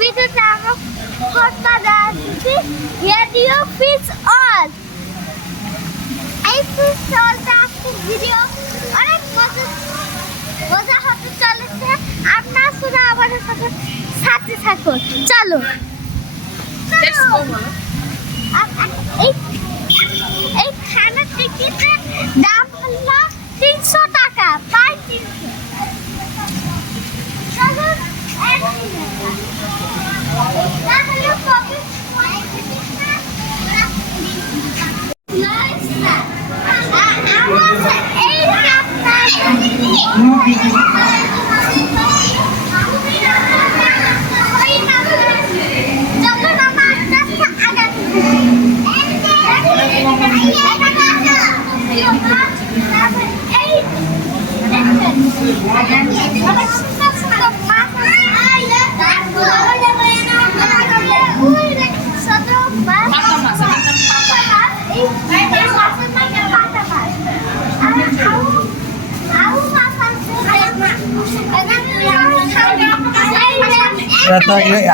ভিডিওতে আমরা কথা দিচ্ছি রেডিও ফিস অল। এই ফিস অলটা আজকে ভিডিও অনেক মজা হতে চলেছে। আপনারা শুধু আমাদের সাথে থাকুন। চলো এই খানা টিকিটের দাম হলো 300 টাকা, প্রায় 300। চলুন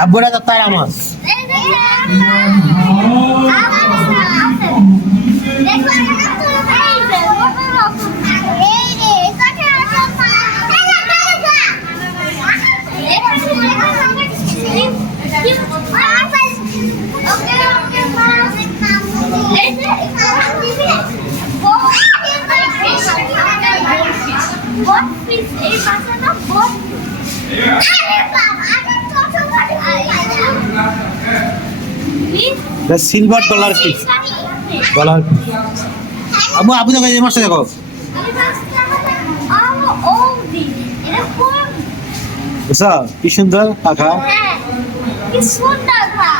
Abuela tatara mas. The silver dollar fish. Dollar fish. Abu দেখো এই মাছটা দেখো। আচ্ছা কি সুন্দর পাখা। কি সুন্দর পাখা।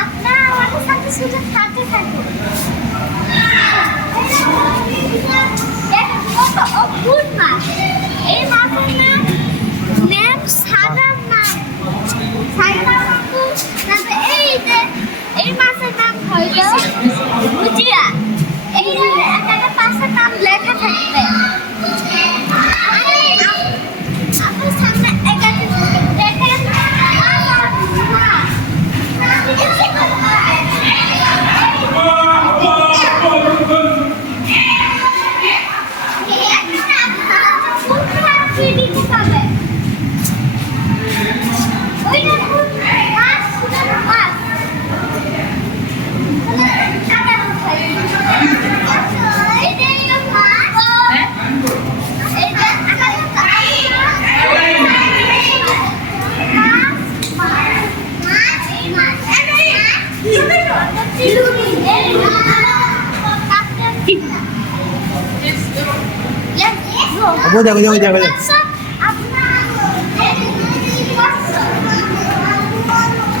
আপনারা আমাদের সাথে শুধু সাথে থাকুন। কত অদ্ভুত মাছ। এই মাছের নাম সাদার নাম এই মাছের নাম হইল ভুজিয়া। এই একটা পাশের নাম লেখা থাকবে। আপনার সামনে Abu দেখো দেখো দেখো।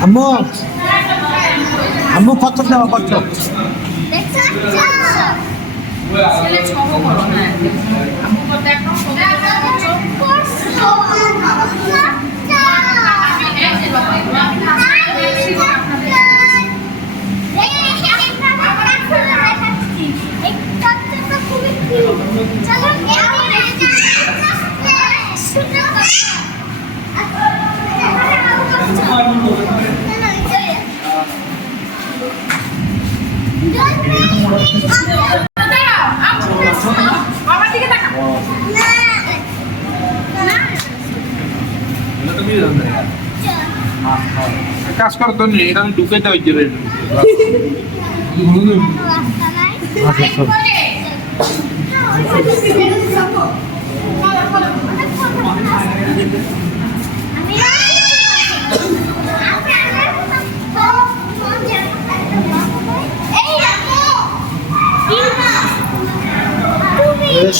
আম্মু আম্মু কত দেওয়া কত? ছেলে ছহ করো না আম্মু কত একটা সময় করছো আমি এই যে বাবা কাজ করতো নি এটা আমি ঢুকে দেওয়া হয়েছে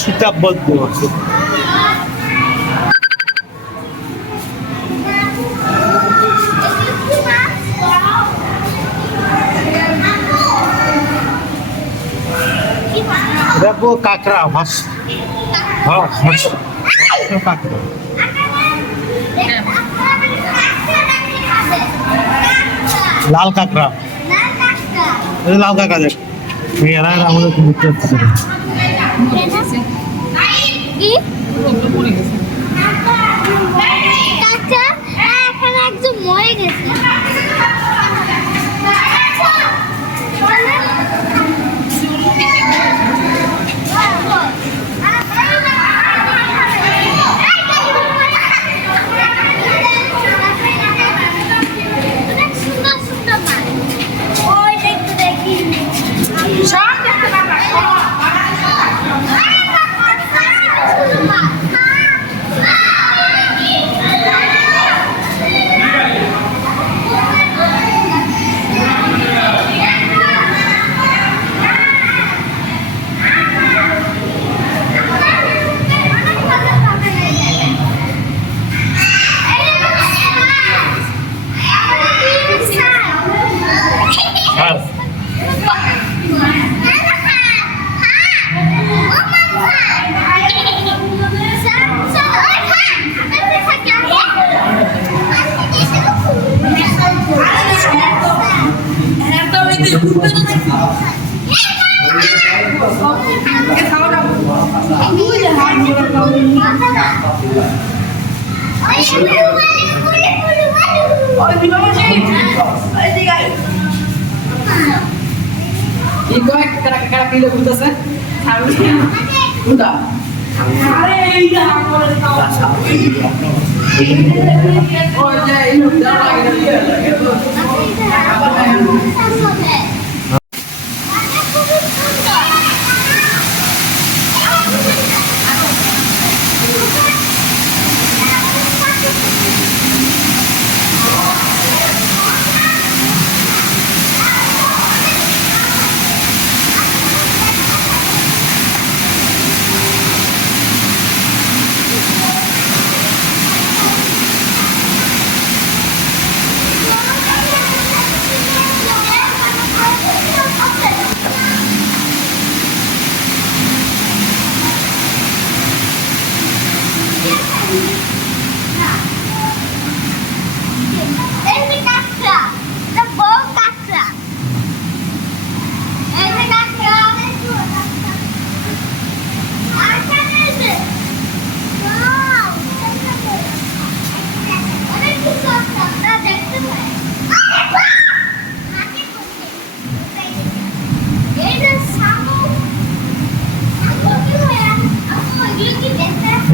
সীতাবদ্ধ আছে। দেখো কাঁকড়া মাছ। হ্যাঁ কাঁকড়া। লাল কাঁকড়া লাল কাঁকড়া। এই যে লাল কাঁকড়া দেখ এরা আমাদের ঘুরতে হচ্ছে কি? ওগুলো পড়ে গেছে। কাঁকড়া এখানে একদম মরে গেছে। অনেক সুন্দর সুন্দর মাছ। ওই দেখতে দেখি সব দেখতে পারবা, সব। হ্যাঁ এই কয়েক কারা কিলো ঘুরতেছে আর উদা আরে এই না করে দাও ও যে এই উদা লাগে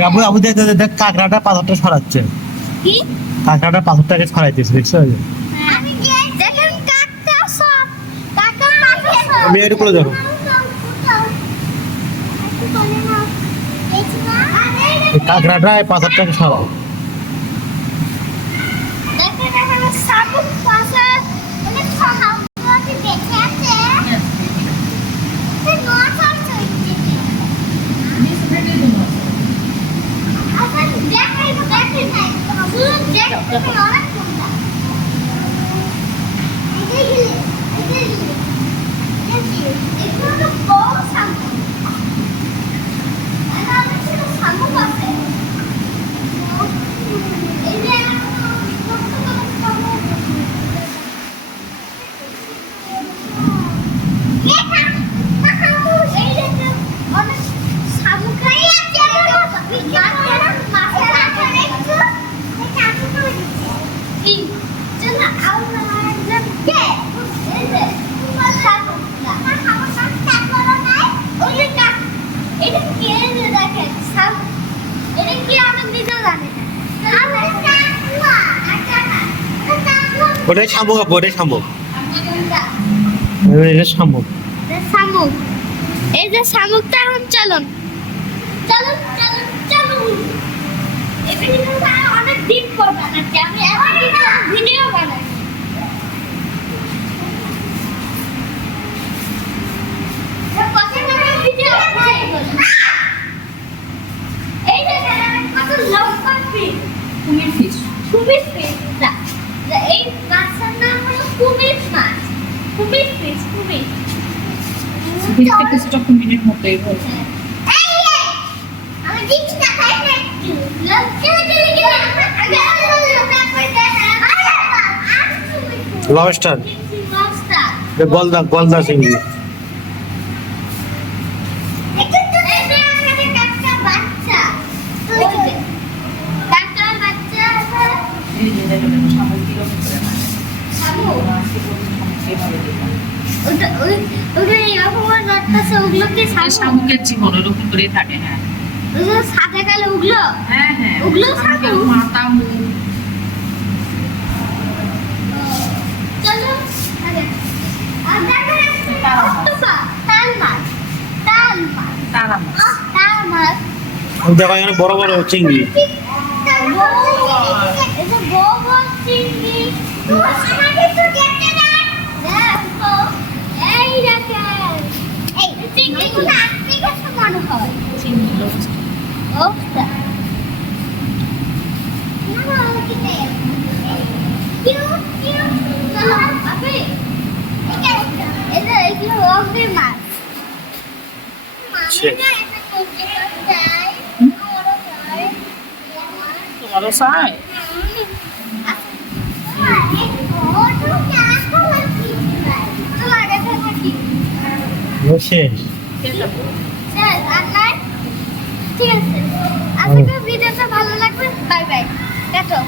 আবু আবু দেখ দেখ কাঁকড়াটা পাথরটা সরাচ্ছে কি? কাঁকড়াটা পাথরটাকে সরাইতেছে দেখছো দেখেন কাকটা সব কাকা মাঠে সব আমি এটা করে ধরো এই কাঁকড়াটা এই পাথরটাকে সরাও দেখেন এখানে শামুক পাশে অনেক শামুক বেঁচে আছে মাছ আছে আচ্ছা দেখেন দেখেন শুধু দেখেন অনেক সুন্দর এগুলো তো বড় শামুক আমি ছিল শামুক আছে এই যে ওটাই শামুক আপু ওটাই শামুক এটা শামুক শামুক এই যে শামুকটা এখন চলুন চলুন চলুন চলুন এই ভিডিওটা অনেক ডিপ করে বানাচ্ছি আমি এখন ভিডিও বানাই ভিডিও এই যে কত লম্বা ফিশ কুমির ফিশ কুমির ফিশ এই মাছের নাম হলো কুমির মাছ কুমির ফিশ কুমির দেখতে কিছুটা কুমিরের মতোই বলছে আমি দিচ্ছি না খাই না একটু চলে চলে গেলে লবস্টার লবস্টার গলদা গলদা চিংড়ি এই যে দেখেন শামুক কিরকম করে মাছ আজকে প্রথম শামুক এভাবে দেখলাম শামুকের জীবন ওরকম করেই থাকে হ্যাঁ সাদা কালো উগলো হ্যাঁ হ্যাঁ ওগুলো শামুকের শামুক? মাথা মুখ চলো আগে আর দেখো তারা মাছ। তাল মাছ তাল মাছ তারা মাছ তাল মাছ দেখো এখানে বড় বড় চিংড়ি চিংড়ি লবস্টার তোমারও চাই শেষ ঠিক আছে আজকের ভিডিওটা ভালো লাগবে বাই বাই দেখো